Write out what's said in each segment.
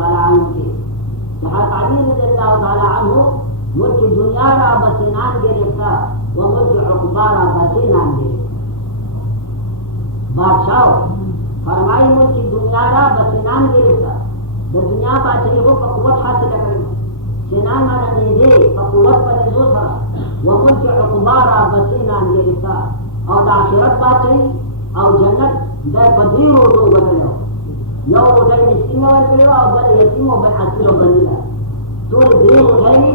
تعالیٰ عنہ کے حضرت علی رضی اللہ تعالیٰ عنہ ملک دنیا را بسینان گرفتا و ملک عقبہ را بسینان گرفتا. بادشاہ فرمائی ملک دنیا را بسینان گرفتا دنیا بادشاہی ہو قوت حاصل کرنا سینان مانا نیزے قوت پر نزو سا و ملک عقبہ را بسینان گرفتا اور آخرت بادشاہی اور جنت در پدیر روٹو بدلو یو روٹائی مسکین ورکلو اور بل یتیم و بل حسیر و بندیلا تو دیر روٹائی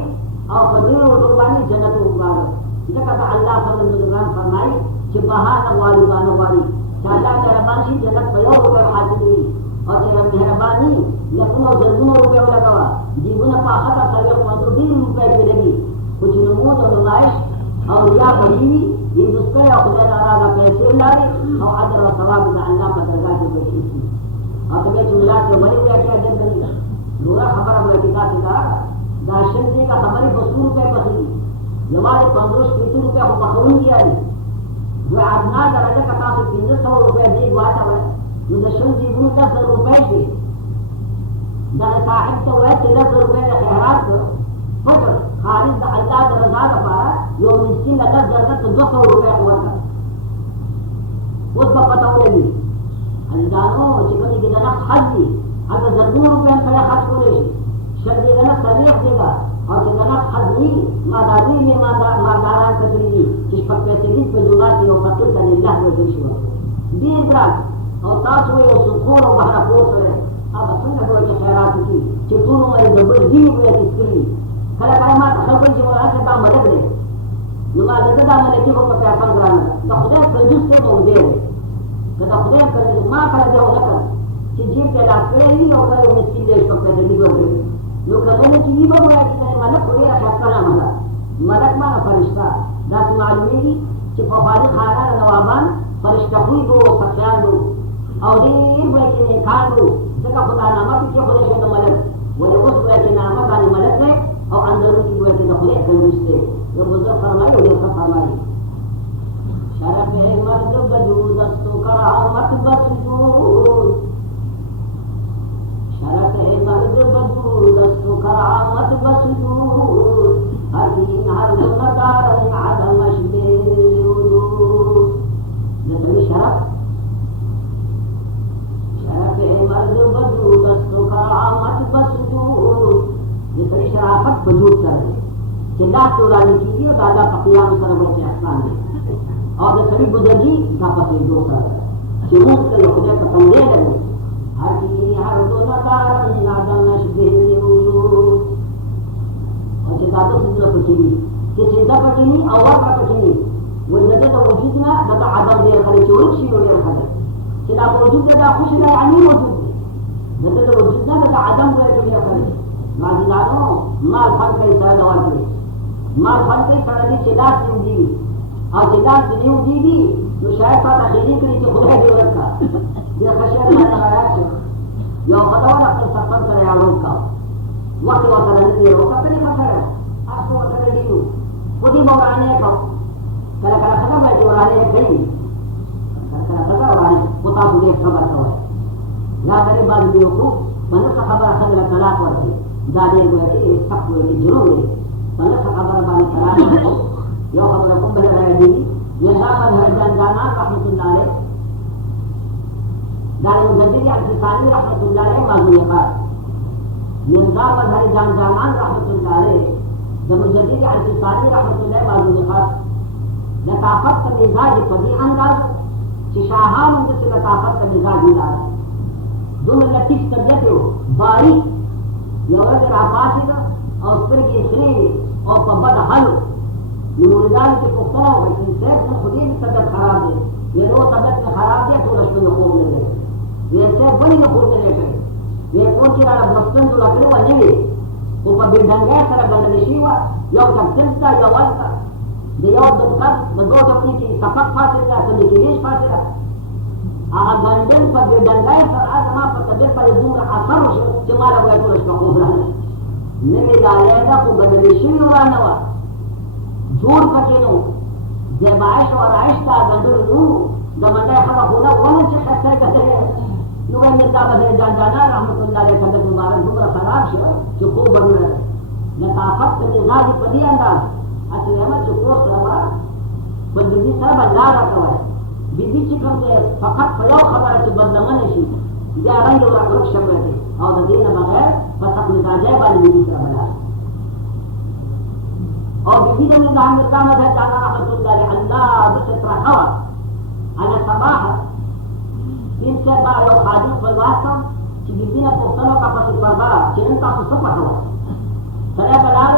اور پدیر روٹو بانی جنت و بارو لکتا اللہ صلی اللہ علیہ وسلم فرمائی کہ بہان والی بانواری اللہ مہربانی جنت میں یو روپے حاصل ہوئی اور جنت مہربانی لکھنؤ زرگوں روپے لگا جیون پاخت سر 15 روپے کی لگی کچھ نمود اور نمائش اور یا بڑی یہ دوسرے خدا تعالیٰ کا پیسے لائے اور اجر و ثواب اللہ کا درگاہ سے بیٹھی تھی اور تمہیں چلا کے مری گیا کیا جب نہیں لوگا خبر ہم رکھا سکا داشن سے کا ہماری 200 روپے پسند ہمارے 15 روپے کو پکڑوں کیا ہے جو ادنا درجہ کا تھا 300 روپے دی بات ہے جو دشن جیون 10 روپے کے در صاحب تو ہے 300 روپے کا خیرات فقط خالص اللہ رضا ہمارا جو مسکین کا 10 200 روپے ہوا تھا اس کو پتہ لگی انجانو چکن کی جنا خالی اگر زرگون روپے کھڑا خرچ کرے شرط جنا صریح دے گا اور جنا خالی مادانی میں ماداران تجریبی جس پر پیسے بھی پہ جدا کی وہ فقیر کا اللہ میں دشوا دیر رات اور تاس ہوئے وہ سکون اور بہرا پوس رہے اب سنت ہوئے کہ خیرات کی چتون ہمارے دبر دی ہوئے کس کلا کلمات خلق جو ہے کہ مدد دے نما لگتا میں نے کو پتہ پر گرانا تو خدا کنجوس سے وہ دے کہ خدا کر ما کر دے ہوگا کہ جی کے ڈاکٹر نہیں ہوگا وہ مسکین دے کو پیسے نہیں کرے لو کہنے کی یہ بات ہے کہ میں نے کوئی رکھا نہ ملا ملک ما فرشتہ ذات معلومی کہ فواری خانہ نوابان فرشتہ کوئی وہ سفیان اور یہ وہ کہ کھالو جگہ خدا نامہ کہ خدا سے ملک وہ اس وہ کہ نامہ کا ملک ہے اور اندر کی وہ کہ خدا کنجوس ہے جو مجھے فرمائے وہ کا فرمائے شرف ہے مرد وجود دستوں کرامت بسجود شرف ہے مرد وجود دستوں کرامت بسجود ہر دین ہر ندار عدم اشبیر وجود جتنی شرف ہے مرد وجود دستوں کرامت بسجود جتنی شرافت وجود کر دے چلا چورانی کی اور دادا فقیہ میں سر ہوتے آسمان میں اور سری بزرگی کا پتے دو سر شروع سے خدا کا پندے لگے ہر کی ہر دو نظر نادل نشبیر وجود اور چیزاتوں سے نہ پچھلی کہ چیزا پچھلی اور کا پچھلی وہ نظر تو وجود نہ دادا عدم دیر خلی چورک شیرو دیر خلی چلا موجود کا خوش نہ یعنی موجود نظر تو وجود نہ دادا عدم دیر خلی ماجنانو مال فن کا حصہ دوار کے مال فن کا حصہ دی چلا سن دی اور چلا سنیو دی دی جو شاید پاتا خیلی کری چو خدا دیو رکھا یہ خشیر میں لگایا چھو یو خداون اپنے سفر کرنے آلوگ کا وقت وقت نہیں روکا پہلے خسر ہے آپ کو وقت دیو خودی مورانے کا کلا کلا خدا بیٹی ورانے ہے کئی کلا کلا ورانے کتا بودے خبر کا ہے یا میرے بعد دیو کو منہ کا خبر اصل میں طلاق ورکے دادے گوئے کہ ایک سخت ہوئے کہ جنوں گئے منہ کا خبر بانی طلاق ورکے یو خبر کم بلے رہے دی یہ دامن حرجان جانا رحمت اللہ علیہ دار مجدد اعتصامی رحمت اللہ علیہ معذوری خاص یہ دامن حرجان جانا رحمت اللہ علیہ دا مجدد اعتصامی رحمت اللہ معذوری خاص لطافت کا مزاج پدی انداز شاہان ان سے لطافت کا مزاج انداز دون لطیف طبیعت ہو باریک یورد رافاتی اور پر کی سنی اور پبد حل یہ مردان کے پختہ ہو گئی سیف میں خودی بھی طبیعت خراب ہے یہ دو طبیعت میں خراب ہے تو رشتے میں خوب لے گئے یہ سیف بڑی میں خوب لے گئے یہ کون چی رہا بستن جو لکڑے ہوا نہیں اوپر بھی ڈنگے سر گندنشی ہوا یا اسا سمتا یا والتا دیو دکتر دو دکتی کی سفق فاصل کا سمی کی نیش فاصل کا آہا گندن پر بھی ڈنگے سر آزما پر طبیعت پر دور اثر ہو چمارا ہوئے تو رشتے میں خوب رہا نمی دالے گا کو گندنشی ہوا نوا جور پکینو جب عائش اور عائش کا گندر نو دمنے خبا ہونا ون چھ خسر کتے نو میں تا بدے جان جانا رحمت اللہ علیہ سنت مبارک شو چې خوب ورنه لطافت د مزاج په دې انداز اصل احمد چې کور سره به په دې سره به لاره کوي بیبي چې کوم دی فقط په یو خبره چې بدلمن شي بیا رنګ او رنګ شبه دی او د دې نه بغیر فقط مزاجه باندې بیبي سره بلار اور بیبی نے نام رکھا ہے تعالی رحمۃ اللہ علیہ اللہ بسترخوا انا صباح ان سے با یو حادث فلواسا چې بیبی نه پوښتنه کا پس پردا چې ان تاسو څه پټو سره بلار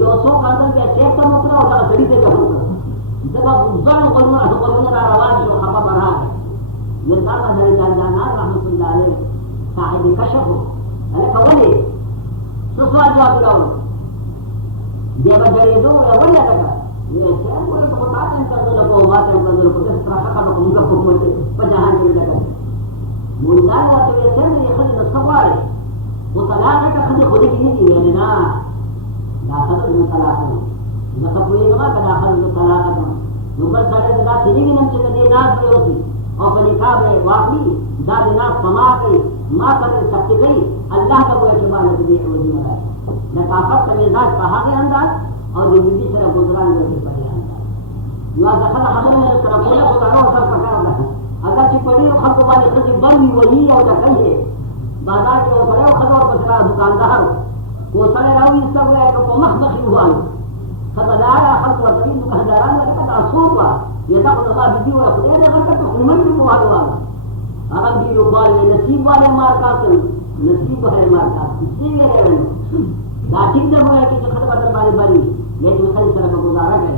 یو څو کاندل کې چې ته مو کړو دا سړي ته کوو دغه ځان غوړنه را روان شو خبر راغی نظام حضرت جانا رحمۃ اللہ علیہ صاحب کشف هله کولی سوال جواب راوړو دی به درېدو یا ولې هغه وایي چې موږ په تاسو څنګه کوو ما ته څنګه کوو چې تاسو راځه کوم کا کوم په جهان کې راځه موږ دا وایو چې څنګه یې خلک نصواري او طلاق ته خلک خو دې کې نه دی نه دا خبره نه طلاق نه نو په یوه ما کدا خلک طلاق نه نو بس دا دا چې دې نن چې دې لاس دی اوسي او په نکاح به واقعي دا د ناس پما کوي ما پر سختی گئی اللہ کا وہ اعتبار ہے کہ وہ ذمہ لطافت کا مزاج کہا گیا انداز اور یہ بھی طرح گزران میں پڑے انداز یہ دخل حضر میں طرف بولا کو کرو سر پکا ہوتا ہے اگر کہ پڑی خلق والے خود بن وہی اور کہیے بازار کے اوپر خود اور بسرا دکاندار وہ سارے راوی اس کا ہے کہ مخ مخی ہوا خدار خلق و ترین دکانداران نے کہا اصول ہوا یہ تھا خدا بھی ہوا خدا نے کہا کہ عمر بھی کو ہوا اگر بھی روبال نصیب والے مار کاتے نصیب ہے مار کاتے اس لیے رہے ہیں لاٹھی جب ہوا ہے کہ خطر بدل باری باری لیکن خیلی سر کا گزارا ہے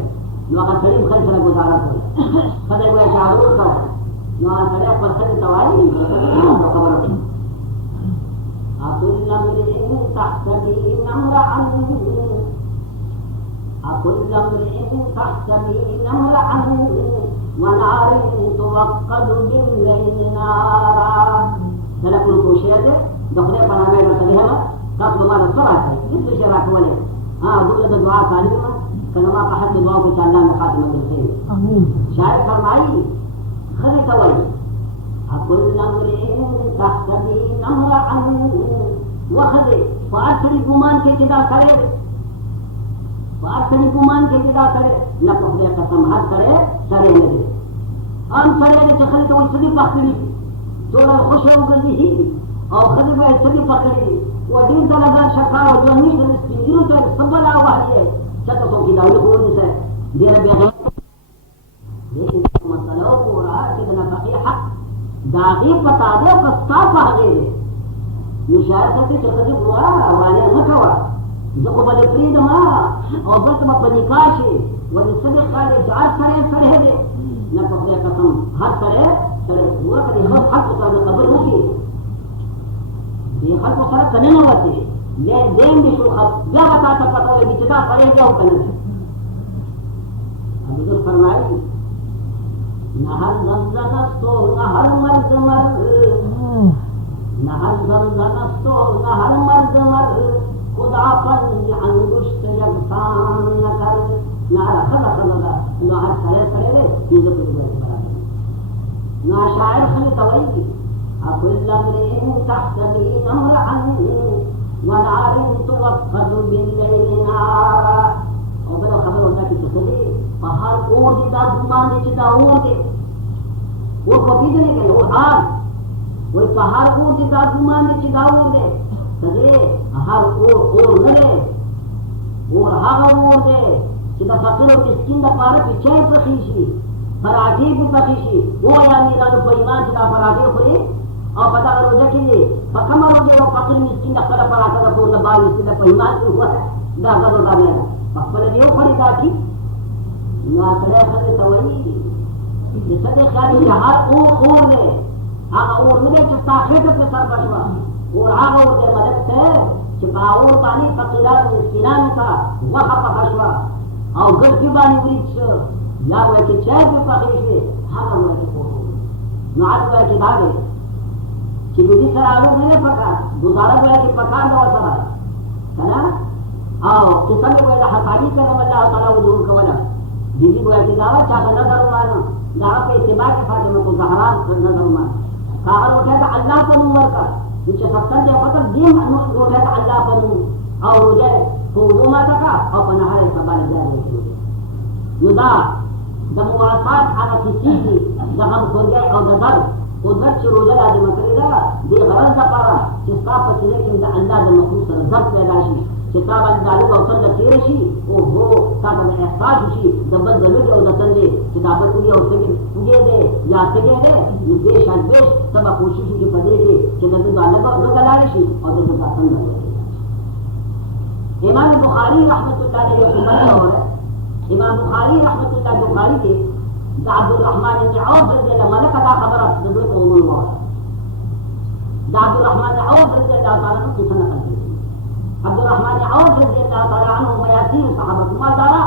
جو اگر سلیم خیلی سر گزارا تو خطر ہوا ہے شاہدور کا ہے جو اگر سلیم پر خیلی توائی تو خبر ہوتی اَقُلْ لَمْرِئِن تَحْسَبِينَ امْرَأً اَقُلْ لَمْرِئِن تَحْسَبِينَ امْرَأً ونار توقد بالليل نارا سلك الكوشيات دخلت بنامه بتنهما قبل ما نصرت مثل شراك ولي دخلت الدعاء سالما كما قحط الله في شان خاتمه الخير امين شاعر فرمائي خلت ولي اكل امرئ تحسبين امرا وخذ فاصل گمان کے جدا کرے فاصل گمان کے جدا کرے نہ پکڑے قسم ہاتھ کرے سارے لگے ہم سارے نے چخل تو سبھی پکڑی تھوڑا خوش ہو گئی اور خود میں سبھی پکڑی وہ دین کا لگا شکا اور جو نہیں ہے سپینوں کا سبلا ہوا ہے چتو کو کی داوی کو نہیں ہے دیر بے لیکن مسئلہ کو رہا کتنا فقیہ داغی بتا دے بس کا پاگے مشاہدہ سے چکر ہوا والے نہ ہوا زکو بده پرید ما او بلت ما پنکاشی و نصدق قال جعل سره دے نفق دے قسم ہر سره ہوا کدی ہر حق سره قبر ہوگی یہ خلق سره کنے نہ ہوتی یہ دین بھی شو خط بیا بتا تا پتا ہوگی چدا پڑے گیا ہو کنے حضور فرمائی نہر زمزنستو نہر مرزمر نہر زمزنستو نہر مرزمر خدا پنج انگشت یکسان نکر نارا خدا خدا نہر سرے سرے چیزوں کو بڑے برابر نہ شاعر خلی توئی کی اکل امرئ تحسبین امرا ونار توقد باللیل نارا اور بڑا خبر ہوتا کہ چکلے پہاڑ اور دیتا گمان دے چتا اور دے وہ کبھی دے گئے وہ ہار وہ پہاڑ اور دیتا گمان دے چتا اور دے سجے ہر اور نہ اور ہر دے چتا فقیر و مسکین دا پار پیچھے پخیشی پراٹھی بھی پخیشی وہ یا میرا تو پیمان چتا پراٹھی پھری اور پتہ کرو جا کہ پکما روجے وہ فقیر مسکین دا پر پراٹھا دا پور بال مسکین دا پیمان سے ہوا ہے دا کرو دا میرا پکڑ لیو پڑی کاٹھی نہ کرے خدے توئی جس نے خالی ہر اور دے اور نے چتا خیٹ پہ سر بشوا اور آگا وہ دے مدد سے چپاور پانی فقیران مسکنان کا وقف خشوا اور گرکی بانی وریچ یا وہ کہ چاہے پہ فقیشے ہاں وہ کہ پورو نعاد وہ کہ داگے چی بدی سر آگو میں نے پکا گزارا وہ کہ پکا دوا سرا کنا آو کسا میں وہ حسانی کرنا اللہ تعالیٰ وہ دور کمانا دیدی وہ کہ دعوی چاہتا نظر مانا دعوی پہ اتباع کے فاتح میں کو زہران نظر مانا کاغر اٹھے کہ اللہ کو نمبر کا کچھ 70 کے فقط دین روزے کا اللہ پر اور روزے کو وہ ماتا کا اور پناہے سبال جائے یودا دمواسات على کسی زغم کھوجے اور نظر قدرت سے روزہ لازم کرے گا بے غرض کا پارا جستا پچھلے کہ اللہ نے مخصوص رضا پیدا شي کتاب اندالو او څنګه تیر شي او هو تاسو احساس شي د بدلو او د تندې کتاب کوي او څنګه دې یا څنګه دې دې شان دې سبا کوشش کی پدې دې چې د دې باندې لګلای شي او د دې څنګه امام بخاری رحمۃ اللہ علیہ اور امام بخاری رحمۃ اللہ بخاری کے عبد الرحمن بن عوف رضی اللہ عنہ کا خبر حضرت عمر ہوا عبد الرحمن بن عوف رضی اللہ تعالی عنہ کی سنت ہے عبد الرحمن بن عوف رضی اللہ تعالی عنہ میاسین صحابہ ما دارا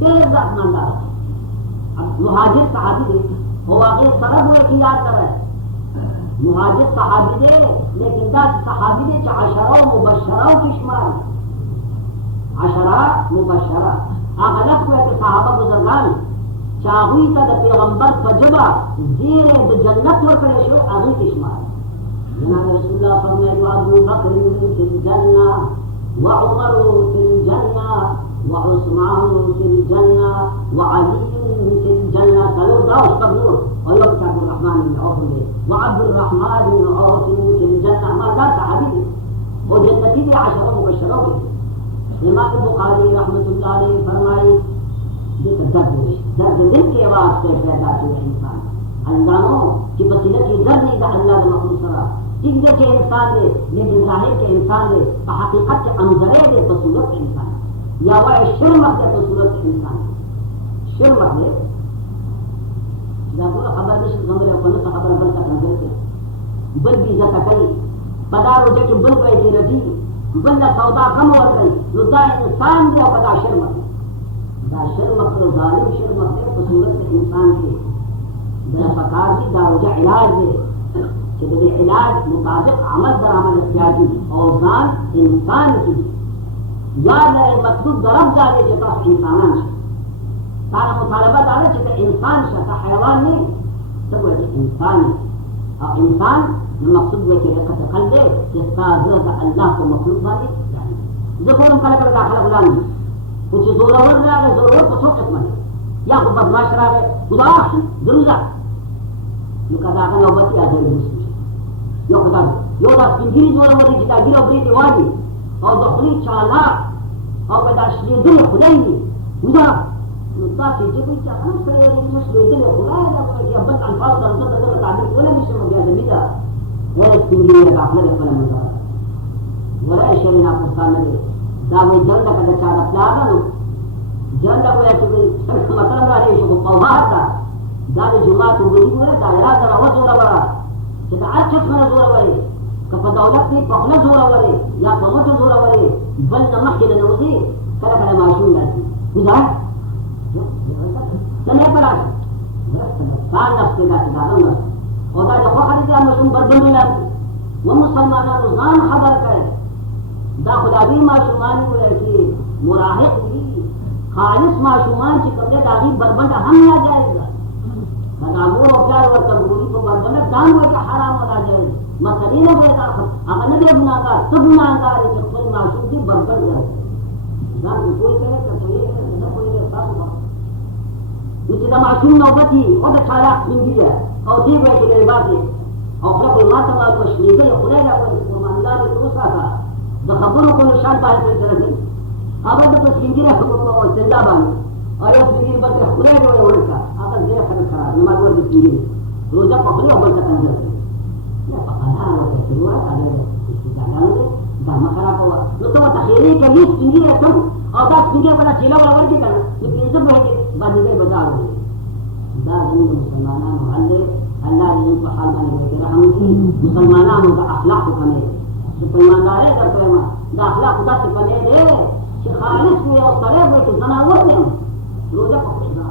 دیر رحمان دارا مہاجر صحابی دے وہ واقعی سرد میں اختیار کر رہے مہاجر صحابی دے لیکن دا صحابی دے عشرہ مبشرہ کی شمار عشرہ مبشرہ اغلق ہوئے کہ صحابہ بزرگان چاہوئی تا دا پیغمبر فجبہ زیر دا جنت ورکڑے شو اغی کشمار جناب رسول اللہ فرمائے ابو بکر فی الجنہ وعمر فی الجنہ وعثمان فی الجنہ وعلی فی الجنہ سلو داؤس قبور ویوکت عبد الرحمن بن عوف لے وعبد الرحمن بن عوف فی الجنہ ما دا صحابی دے وہ جنتی دے عشرہ مبشرہ دے امام بخاری رحمت اللہ علیہ فرمائے درد دل کے واسطے پیدا کیا انسان اللہ کی وسیلہ کی در نہیں دا اللہ نے مخلوق سرا جن کے انسان دے لیکن ظاہر کے انسان دے حقیقت کے اندرے دے بصورت کے انسان یا وہ شرمت دے بصورت کے انسان شرمت دے پورا خبر نہیں غمرے اپنے سے خبر بن تک نظر کے بل بھی زکائی بدا روجے کے بل پہ دی رضی بندہ سودا کم ہو گئی لدا انسان دے بدا شرمت دا شرمت دے ظالم شرمت دے بصورت کے انسان کے بلا فکار دی دا روجہ علاج دے کہ دے علاج مطابق عمل در عمل اختیاری اوزان انسان کی یاد رہے مطلوب درب جارے جتا انسانان سے سارا مطالبہ دارے چھتا انسان شتا حیوان نہیں سب وہ انسان ہے اور انسان مقصود ہے کہ رکھت قلبے جستا حضرت اللہ کو مخلوق مانے ذکر کل کر داخل غلامی کچھ زورور رہا گئے زورور کو سو قسمت یا کو بدماش رہا گئے خدا دلزا یہ کہا کہ نوبتی آجائے مسلم یہ کہا یہ دا سنگیری زورور جتا گیرہ بریدی والی اور دخلی چالا اور بدا شریدن خدایی خدا نتا چیزیں کوئی چاہتا ہے کہ یہ شریدن خدا ہے کہ ابت انفاظ در اندر در تعبیر کونے مشن ہو گیا زمیدہ وہ سنگیری داخلہ رکھنا مزارا ورہ شرینا پستان لگے داوی جلدہ کا چاہتا پیارا نو جلدہ کو ایسے کوئی مطلب رہا ہے شکو قوہات دا داوی جمعہ تو بڑی ہوئے دائرہ در آواز زورا ورہ چھتا اچھت میں زورا ورے کپا دولت نے پخلا زورا ورے یا پمٹو زورا ورے بل نمک کے لنوزی کلا کلا معشون لاتی خدا سنے پر آشا سال نفس کے لاتی دارا نفس خدا جو خواہد جا مسلم بردن میں لاتی وہ مسلمانہ روزان خبر کرے دا خدا بھی معشومان کو ایسی مراحق بھی خالص معشومان چی کبلے داغی بربند ہم نہ جائے گا تدامور و پیار و تبوری کو بربند دان و کا حرام نہ جائے مسئلے نہ پیدا اگر نبی گناہگار سب گناہگار ہے کہ کوئی معشوم کی بربند جائے دان کی کوئی کرے کہ کوئی کرے نہ کوئی کرے ساتھ ہوا یہ دا معشوم نوبتی وہ دا چالاک زندگی ہے اور دیو ہے کہ بات ہے اور خلق اللہ تمام کو شریدہ خدا ہے وہ ماندار دوسرا تھا خبروں کو نشان پائے پھر طرح سے اب تو سنگیرہ کو زندہ بانے اور یہ سنگیر بلکہ خدا جو ہے وہ کا اگر دیر خرد خراب نماز ورد سنگیر روزہ پکڑی اور بلکہ تنظر سے یہ پکڑا ہے کہ شروعات آگے اس کی جاگان دے دامہ خراب ہوا جو تو تخیلی کے لیے سنگیر ہے تم اور دا سنگیر بنا چیلا بڑا ورد کرنا لیکن یہ سب ہے کہ باندھے گئے بتا رہے دا زمین مسلمانان محلے اللہ نے ان کو حال بانے کہ رحم کی مسلمانان کا اخلاق کو کنے پیماندار ہے در پیمان داخلہ خدا سے پنے دے کہ خالص میں اور سرے ہوئے کہ زناور میں ہوں روزہ پکڑے گا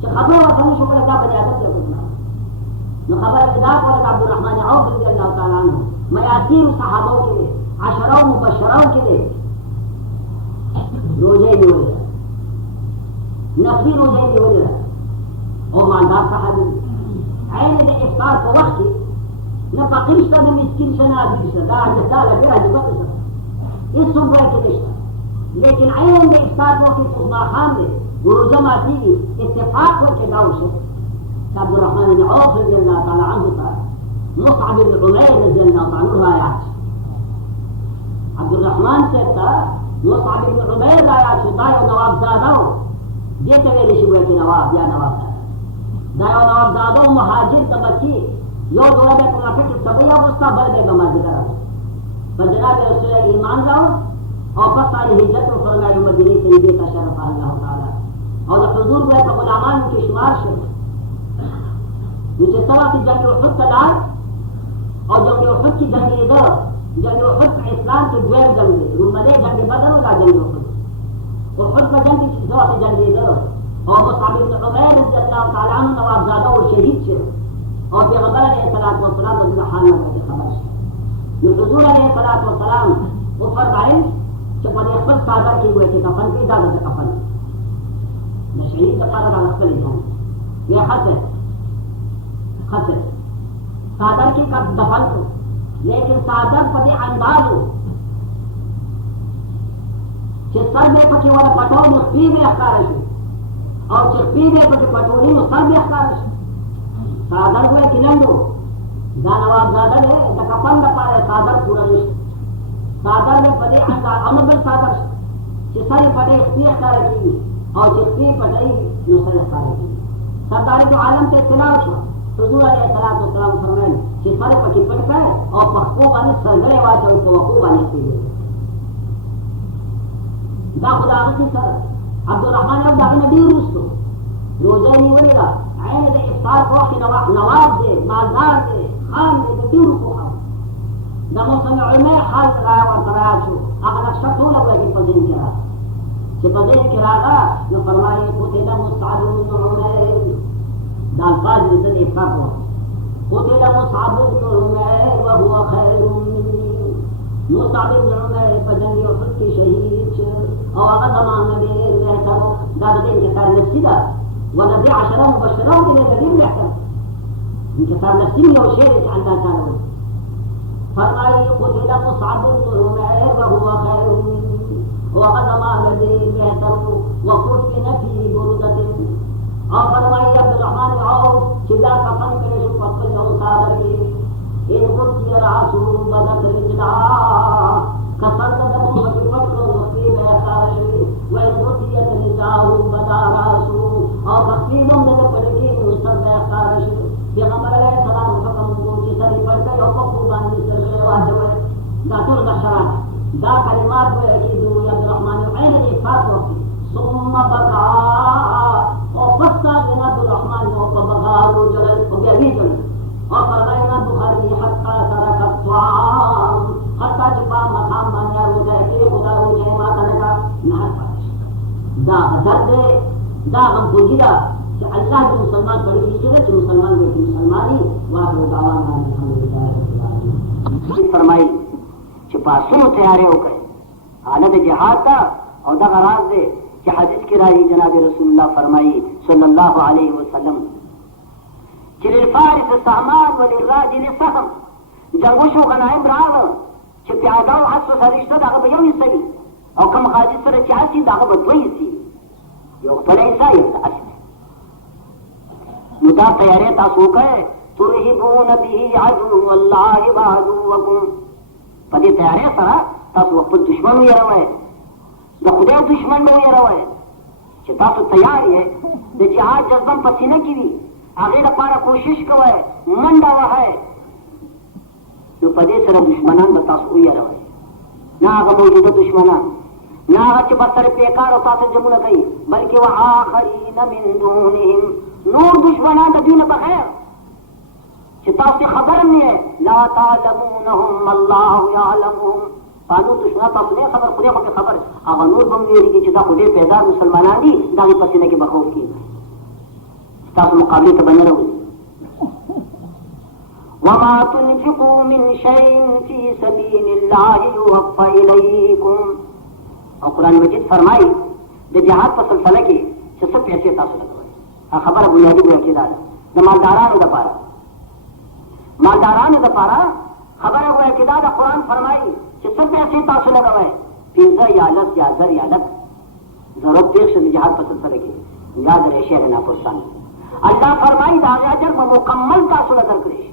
کہ خبر وطنی شکر اللہ بنی عدد سے ہوگا نو خبر ادار کو لگا عبد الرحمن عوف رضی اللہ تعالیٰ عنہ میاسیر صحابوں کے لئے عشروں مبشروں کے لئے روزے بھی ہو رہا نفسی روزے بھی ہو رہا اور ماندار صحابی عین افطار کو وقت نہ فقیر شتا نہ مسکین شتا نہ عزیز شتا دا حجتا لگے حجبت شتا اس سنگوئے کے نشتا لیکن عین میں افطار موقع عثمان خان نے گروزم آتی اتفاق ہو کے گاؤں سے عبد الرحمن بن عوف رضی اللہ تعالی عنہ تھا مصعب بن عمیر رضی اللہ تعالی عنہ آیات عبد الرحمن سے تھا مصعب بن عمیر آیات ہوتا ہے نواب زادہ یہ تغیر شبہ کے نواب یا نواب زادہ دا نواب زادہ مہاجر تبکی یو دورہ میں کمکہ کی سبیہ مستہ بردے گمہ ذکر ہے بجناب رسول ایمان لاؤ اور بس ساری ہجرت و فرمائے مدینی طیبے کا شرف اللہ تعالی اور حضور کو ایک غلامان کے شمار سے مجھے سوا کی جنگ احد کا دار اور جنگ احد کی جنگ ادھر جنگ احد اسلام کے دویم جنگ ہے روملے جنگ بدر کا جنگ احد کا جنگ کی سوا کی جنگ ادھر اور مصعب بن عمیر رضی اللہ تعالیٰ عنہ نواب زادہ اور شہید سے اور پیغمبر علیہ الصلوۃ والسلام رضی حال میں خبر ہے حضور علیہ الصلوۃ والسلام وہ فرمائے کہ بنے خپل صادر کی ہوئے تھے کفن کی اجازت کفن نہ شہید کا پارا رکھتے نہیں جانے یہ خط ہے صادر کی کا دفن کو لیکن صادر پتے انداز ہو کہ سر میں پچے والا پٹو مخفی میں اختار ہے اور چخفی میں پچے پٹوری میں سر میں اختار ہے صادر ہوئے کنندو دا نواب زادہ ہے دا کفن دا پارے صادر پورا نشت صادر میں پتے انداز امدل صادر کہ سر پتے اختی اختار کی اور چخفی پتے نسل اختار کی سردار تو عالم کے اطلاع شو حضور علیہ الصلوۃ والسلام فرمائیں کہ سر پکی پٹ گئے اور پخو والے سرگرے واچے ان کو وقوع والے کے لیے دا خدا کی سر عبد الرحمن اب داغی نبی روز تو روزہ نہیں بولے گا عین دے افطار کو کہ نواب دے مالدار دے خان دے دے دیر کو خان دا موسم علماء حال کرایا و کرایا شو اگر اکشت ہو لگا کہ پذین کرا کہ پذین کرا گا نو فرمائی قتل مصعب بن عمیر دا الفاظ جسد افطار کو قتل مصعب بن عمیر وهو خیر مصعب بن عمیر پجنگی احد کی شہید اور اگر زمان میں بہتر دا دین کے کار نفسی دا ونبی عشرہ مبشرہ کے لئے دین بہتر ان کے کار نفسی میں اور شیر ہے اللہ تعالی فرمائی قتل مصعب بن عمیر وهو خیر وقد زمان میں بہتر وقتل فی بردت اور فرمائی عبد الرحمن عوف چلا کفن کرے جو پپل اور صادر کے ان کو کیا راسو بدت رجلا کسر قدم کی پٹو کی میں خارش و ان کو کیا نجاو بدا راسو اور تقسیم میں پڑ کے مستر میں خارش پیغمبر علیہ السلام حکم کو کی سری پڑ گئی اور قربان سے واجب ہے ذاتر دشان دا کلمات وہ کہ جو عبد الرحمن عین الفاظ ثم بقى وفصل عبد الرحمن وبغار جلال وبيعيد وقرأنا البخاري حتى ترك الطعام حتى جبا مقام بنا وجاء خدا وجاء ما ترك نحن دا درد دا غم بجرا کہ اللہ کے مسلمان پڑھ کی کہ مسلمان کے مسلمانی واہ دعوانا الحمدللہ رب العالمین فرمائی کہ پاسوں تیارے ہو گئے حالت جہاد کا اور دا غراض دے کہ حدیث کی رائی جناب رسول اللہ فرمائی صلی اللہ علیہ وسلم کہ للفارس سامان وللراجل سهم جنگوشو غنائم راغ کہ پیاداو حس و سرشتہ داغا بیوی سی اور کم غازی سر چاسی داغا بدوئی سی یو اختلعی سائی اصل مدار تیارے تاسو گئے ترہبون بھی عدو اللہ وعدوکم پدی تیارے سرا تاسو وقت دشمن ہوئی روائے دا خدا دشمن میں ہوئی روائے کہ تاسو تیاری ہے دا جہاد جذبم پسینہ کی بھی آغیر پارا کوشش کوئے منڈا ہوا ہے تو پدے سر دشمنان با تاسو ہوئی روائے نا آغا موجودہ دشمنان نا آغا چھ بسر پیکار و تاسو جمعہ کئی بلکہ وہ آخرین من دونہم نور دشمنان دا دین بخیر چھ تاسو خبر میں ہے لا تعلمونہم اللہ یعلمہم قانون دشمنان تاسو نے خبر خودے خود خبر آغا نور بمیری کی چھ دا خودے پیدار مسلمانان دی داغی پسینے کی بخوف کی تاسو مقابلے تو بن رہو وما تنفقوا من شيء في سبيل الله يوفى إليكم اور قرآن مجید فرمائی دے جہاد پر سلسلہ کی چھ سب پیسے تاسو لگوئے خبر بنیادی بنیادی دار دا مالداران دا پارا مالدارانو دپاره خبره وایي چې دا د قرآن فرمایي چې څه پیسې تاسو لګوئ 15 یا 10 یا 1000 یا 10 ضرورت پېښ شو د جهاد په سلسله کې یاد رہے شعر ناپرسان الله فرمایي دا اجر به مکمل تاسو له درکړي شي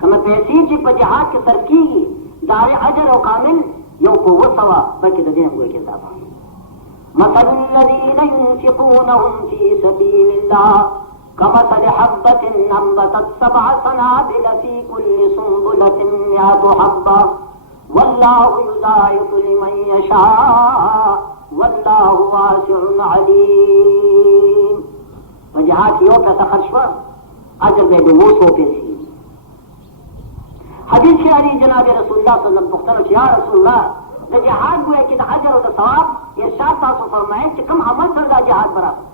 کومه پیسې چې په جهاد کې صرف کېږي دا اجر او کامل یو په 200 بلکې د دې هم کوئی اضافه مثل الذين ينفقونهم في سبيل الله كمثل حبة أنبتت 7 سنابل في كل سنبلة 100 حبة والله يضاعف لمن يشاء والله واسع عليم وجهات یو پیسہ خرچ ہوا اجر دے دو 200 پیسے حدیث کے علی جناب رسول اللہ صلی اللہ علیہ وسلم پختن یا رسول اللہ دا جہاد ہوئے کہ دا اجر و دا ثواب ارشاد تاسو فرمائے کہ کم عمل سر دا جہاد برابر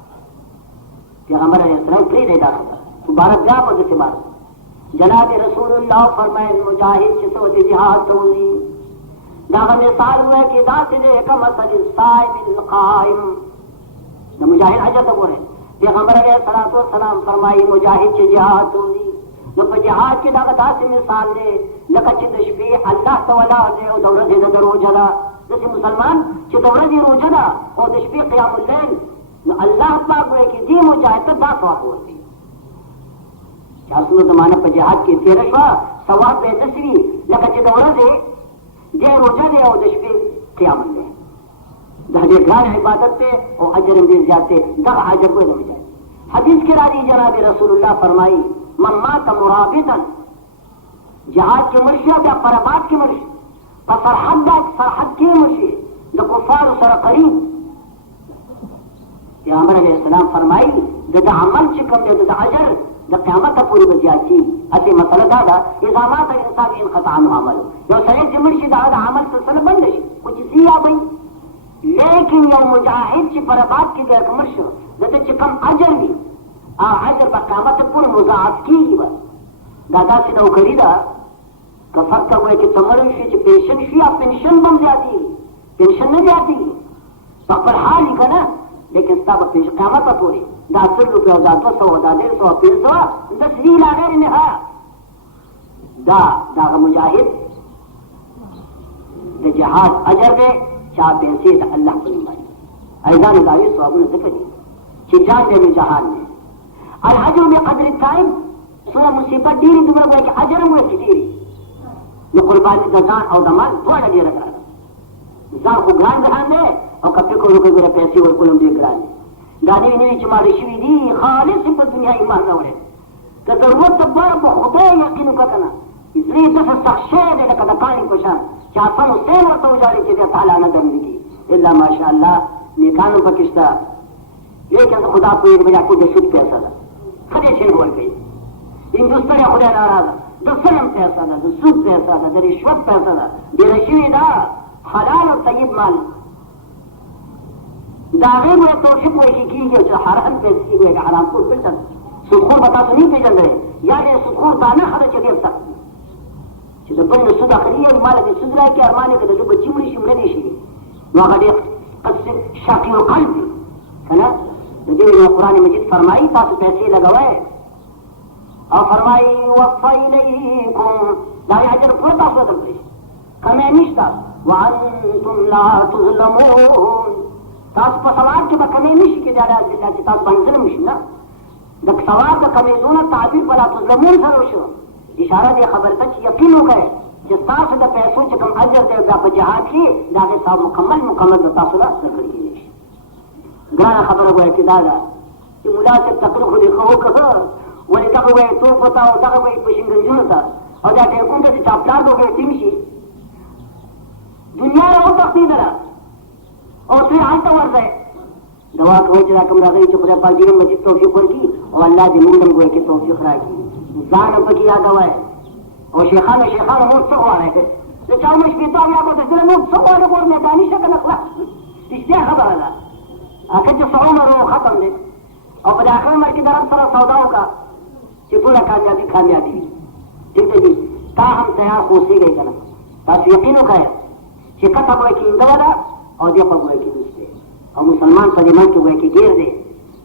پیغمبر علیہ السلام کئی دے داخل مبارک جا پر دسی بار جناب رسول اللہ فرمائے مجاہد چسوت جہاد توزی دا مثال ہوئے کہ دا سے دے کا مثل الصائم القائم دا مجاہد اجر دا بولے پیغمبر علیہ السلام فرمائی مجاہد چ جہاد توزی نو په جهاد کې دا داسې مثال دی لکه چې د شپې الله تعالی دی او د ورځې د روژه ده داسې مسلمان چې د ورځې روژه ده او د شپې قیام اللیل نو الله پاک وایي چې دې مجاهد ته دا ثواب ورکوي چې اصلو زمانه په جهاد کې تېره شوه ثواب به یې داسې وي لکه چې د ورځې دې روژه دی او د شپې قیام اللیل دا ډېر ګران عبادت دی او اجر یې ډېر زیات دی دغه اجر به د مجاهد حدیث کې راځي جناب رسول الله فرمایي من مات مرابطا جهاد کی مرشی یا پربات کی مرشی پر سرحد کی مرشی دا کفار سر قریب پیغمبر علیہ السلام فرمائی دا عمل چکم دے دا عجر دا قیامت پوری بزیادی اسی مسئلہ دا اذا مات انسان انقطع عنه عمل یو سرید کی مرشی دا عمل سلسلہ بند شی کچھ سی یا بھئی لیکن یو مجاہد چی پربات کی گئر مرشی دا چکم عجر بھی عجر با قیامت پور مضاعف کی گی بس دادا سے نوکری دا کہ فرق ہوئے کہ تمرن شوی چی پینشن شوی آپ پینشن بم زیادی پینشن نہ زیادی پر حال ہی کنا لیکن ستا با پینشن قیامت پوری دا 100 روپیہ دا 200 دا 150 500 10 لا غیر نہایا دا مجاہد دا جہاد اجر دے چاہ پیسے دا اللہ کو نمائی ایزان داوی صحابون ذکر دی چی جان دے میں جہاد میں الحجر بقدر التائب سورہ مصیبت دیری تمہیں گوئے کہ اجرم ہوئے سی دیری نو قربانی دا زان او دا مال دوڑا دیر گرانا زان کو گران گران دے او کپی کو روکے گرے پیسی اور کلم دے گران دے دانی نوی چماری شوی دی خالص پر دنیا ایمان نورے کہ ضرورت بار با خدا یقینو کتنا اس لیے دفع سخشے دے لکا دا کانی کشان چاہتاً حسین ورطا اجارے چیزے تعالیٰ ندم لکی اللہ ماشاءاللہ نیکانو پکشتا لیکن خدا کو ایک بجا کو دے شد پیسا دا خدے چھے بول گئی ہندوستان یا خدا ناراض دا سلم پیسا دا سود پیسا دا رشوت پیسا دا دی رشوی دا حلال اور طیب مال دا غیر وہ توشک وہ کی جو حرام پیسے کی ہوئے حرام کو پھر تک سخور بتا تو نہیں پیجن رہے یا یہ سخور دانا خدا چلے سکتا چې د بل نه سود اخلي او مال دې سود راکړي ارمان یې کړي چې بچي مړي شي مړه دي شي نو هغه ډېر قسم شاقي القلب دی کنه د دې قرآن مجید فرمایي تاسو پیسې لګوئ او فرمایي وفى إليكم دا اجر پوره تاسو درکړي کمې نشته وانتم لا تظلمون تاسو په ثواب کې به کمې نشي کې دا الله چې تاسو باندې ظلم شي نه د ثواب د کمېدونه تعبیر بلا تظلمون سره وشو اشارہ دے خبر تک یقین ہو گئے جس طرح سے پیسوں سے کم اجر دے دا جہاد کی داغے صاحب مکمل تاثرہ کری گرانا خبر ہوا کہ دادا کہ ملا سے تقریر خود خو کہا ولی دغه وای تو پتا او دغه وای پښینګنجونه تا او دا ته کوم چې چاپلار دوګه تیمشي دنیا او تقدیر را او ته آنته ورځي دوا کوي چې کوم راځي چې خدای پاک دې مجید توفیق ورکړي او الله دې موږ هم کې توفیق راکړي ځان په کې یاد وای او شیخان مو څه وایي چې چا مې شپې تا یا په دې نو څه وایي ور میداني شکل خلاص دې خبره ده اکه چې عمر ختم دي او په اخر مرګ کې درم سره سودا وکړه چې ټول کامیابی ٹھیک ہے جی تا ہم تیار خوشی گئی کنه تاسو یقین وکړئ چې کته به کې اندواله او دې په وای کې دوسته او مسلمان په دې ملک وای کې ګیر دی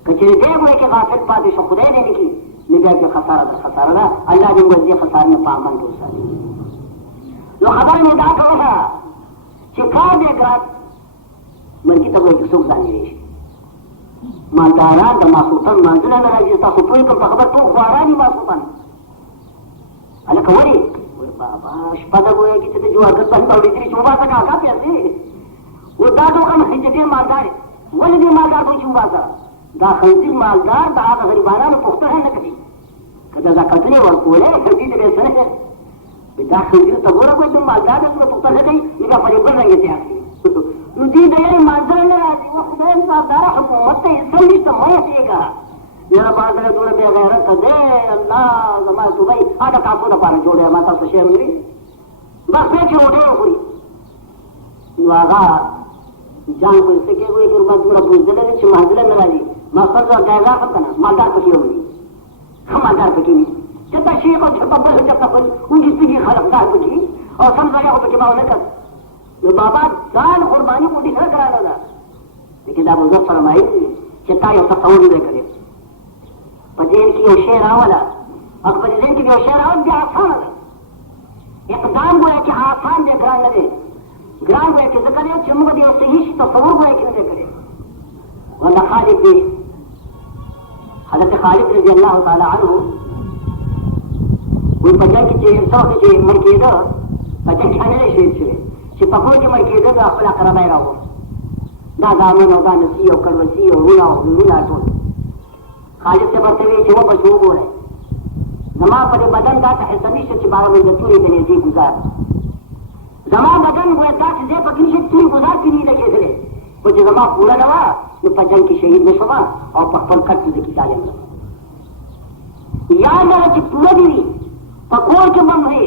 کچې دې وای کې غافل پاتې شو خدای دې نه کی نو نگاہ کے خسارہ دا خسارہ دا اللہ دې موږ دې خسارې نه په امن کې وساتي. نو خبره مې دا کوله چې کار دې ګران مرګي ته وایي چې څوک ځان لري مالداران د ماسوتن منځله نه راځي. تاسو پوه کوم په خبر ټول خواراني ماسوتن هلکه ولې بابا شپه ده ګویا کې چې د جوارګر باندې اورېدلي چې وباسه کاکا پیسې و دا دوکه چې ډېر مالدار ولې دې مالدار دوی چې وباسه دا خنزیر مالدار د هغه غریبانانو پوښتنه نه کوي که د زکاتونه ورکولې خنزیر دې سره دا خنزیر ته ګوره کوي د مالدار د پوښتنه نه کوي دا په بل رنګ کې اخلي. نو دې د یې مالدار نه راځي و خدای مالدار حکومت ته هیڅ نشته مې کېږه یاره مالدار دومره بې غیرته دی الله زما توبه دا تاسو لپاره جوړی ما تاسو شی وکړي بس پرې چې روټۍ وخوري. نو هغه جان کو څه کې وایي ګرما دومره بوزدلی دی چې مالدار نه راځي ما فرض ګایزا هم که نه مالدار پکې وګړي ښه مالدار پکې وي چې تا شیخ او چې په بل چې ته وږي سږي خلقدار پکې او سم ځای خو پکې ما ونه کړ. نو بابا ځان قرباني کو ډېره کړاله ده لیکن دا بزرګ فرمایي چې تا یو تصور نه دی کړی په ذهن کې یو شی راوله او په ذهن کې یو شی راول بیا اسانه ده اقدام ګویا چې آسان دی ګران نه دی ګران ګویا چې ځکه دی چې موږ د یو صحیح تصور ګویا کې نه دی کړی. والله خالد دی حضرت خالد رضی الله تعالی عنه وی په جنګ کې چې څوک چې مړ کېده په جنګ کې نه دی شهید شوی چې په کور کې مړ کېده د خپل اقربا یې راوړ دا زامن او دا نسي او کړوسي او وروڼه ټول خالد سے برتے ہوئے وہ بچو ہے زما پر بدن دا حصہ نشته چې بارے میں توري بنې دي گزار زما بدن وہ دا چې دې پکې نشته توري گزار کې نه لګېدلې او چې زما پورا دا نو په جنګ کې شهید نشو او په خپل کټ کې تعلیم یاد لرئ چې پورا دي په کور کې بم وي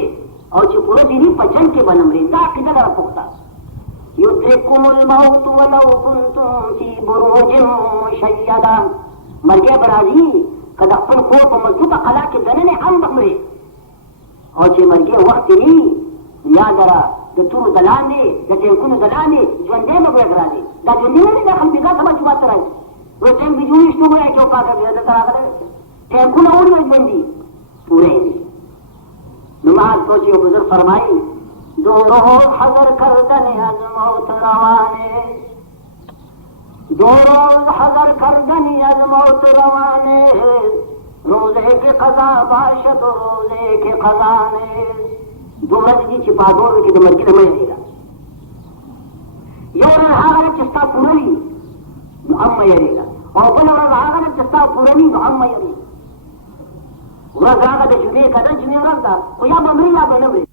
او چې پورا دي په جنګ کې بنم لري دا کله را پوښتا یدرکم الموت ولو کنتم فی بروج مشیدہ مرګه برازي کله خپل کور په مضبوطه قلا کې دننه هم بمري او چې مرګه وخت ني یاد را د تورو دلاندې د ټینکونو دلاندې ژوندې مې وګرځي دا ژوندې نه ده هم دغه سم چې ماته راځي و ټیم بجونی شتو وای چې پاکه دې دا راغله ټینکونو وړي باندې پورې نو ما سوچي بزرگ فرمایي دوره حذر کردن از موت روانه دو روز حذر کردنی از موت روانه روزے کے قضا باشد روزے کے قضا نے دو ورځې دي چې په دو ورځو کې د مرګي نه مړ کېږه یو ورځ هغه چې ستا پوره وي نو هم مه یېرېږه او بله ورځ هغه چې ستا پوره وي نو هم مه یېرېږه ورځ هغه د جمعې که ده جمعې ورځ ده خو یا به مري یا به نه مري